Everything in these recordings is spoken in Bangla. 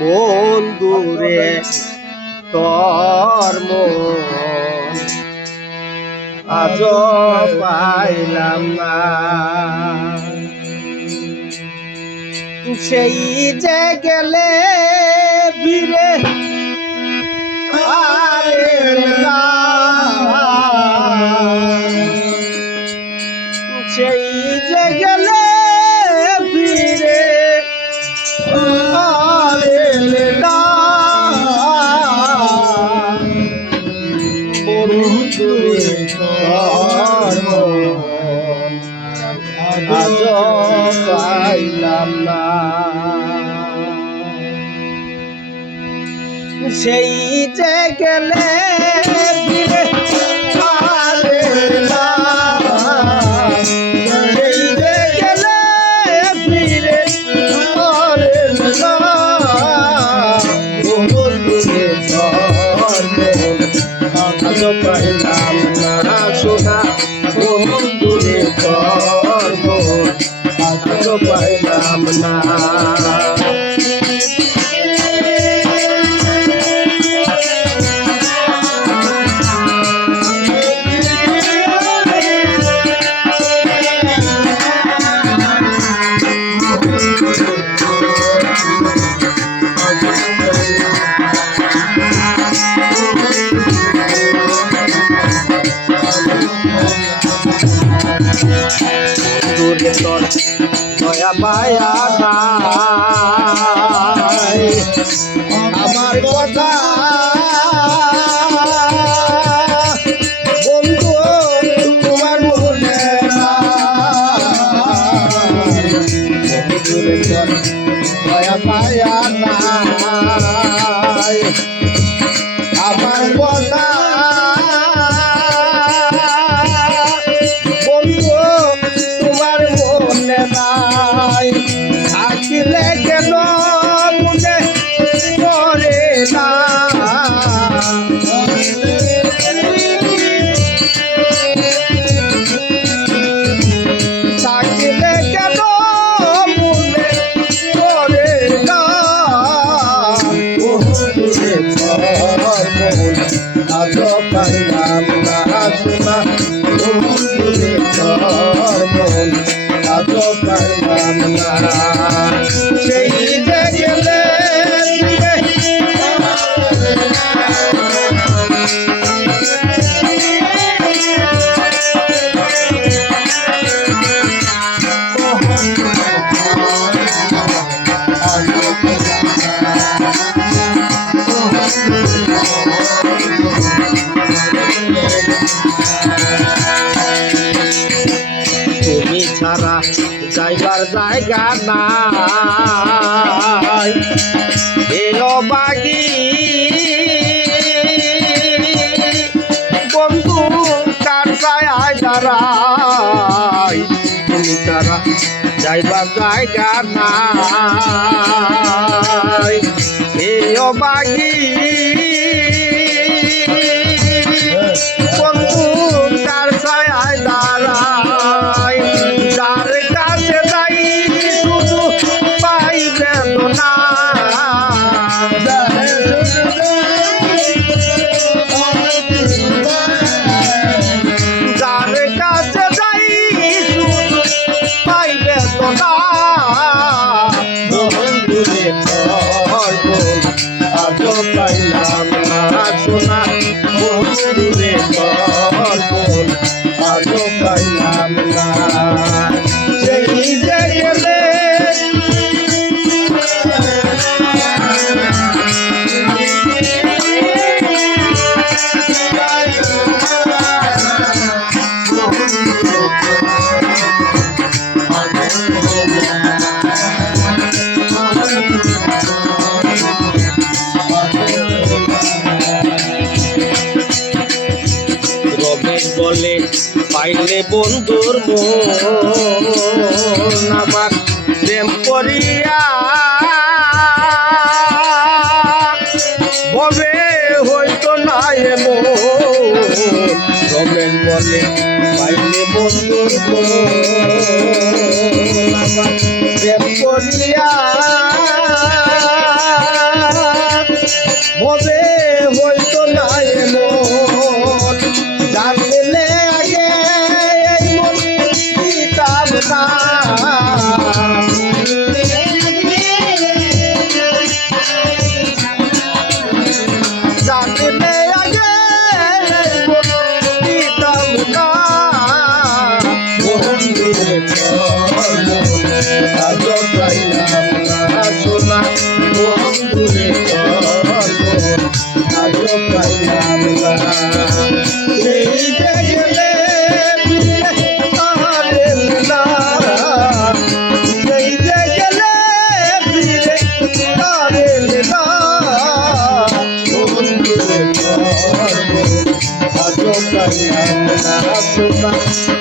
বন্ধুরে তোর মন আজ পাইলাম না। সেই যে গেলে ফিরে সেই যে গেলে ফিরে আজ পাইলাম না। সেই যে গেলে ফিরে সেই যে গেলে ফিরে আজ পাইলাম না সোনা বন্ধুরে তোর মন আজ পাইলাম না। দূরে তোর দয়া পায়া নাই আমার কথা বন্ধু তোমার মনে দূরে তোর দয়া পায়া নাই আমার কথা থাকিলে কেন মনে করে না থাকিলে কেন মনে করে না আজ পাইলাম না সোনা বন্ধুরে তোর মন আজ পাইলাম না। সেই যে গেলে তুমি ছাড়া যাইবার জায়গা নাই এও বাগি বন্ধু কার ছায়ায় দাঁড়াই তুমি ছাড়া যাইবার জায়গা নাই এও বাগি বন্ধু কার ছায়ায় দাঁড়াই যার কাছে যাই শুধু পাই বেদনা যার কাছে যাই শুধু পাই বেদনা বন্ধুরে তোর মন আজ পাইলাম না সোনা বন্ধুরে তোর মন আজ পাইলাম না। সেই যে গেলে বলে পাইলে বন্ধুর মন আমার প্রেম করিয়া ববে হইতো না এমন রমেন বলে পাইলে বন্ধুর মন আমার প্রেম করিয়া সোনা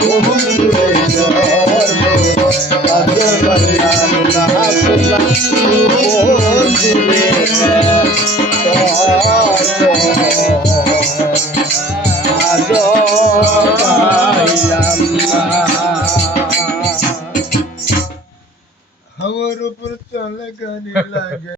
ও বন্ধুরে ধর্ম আজ পাইলাম না সোনা ও বন্ধুরে আজ পাইলাম না আমার উপর চলে গানি লাগে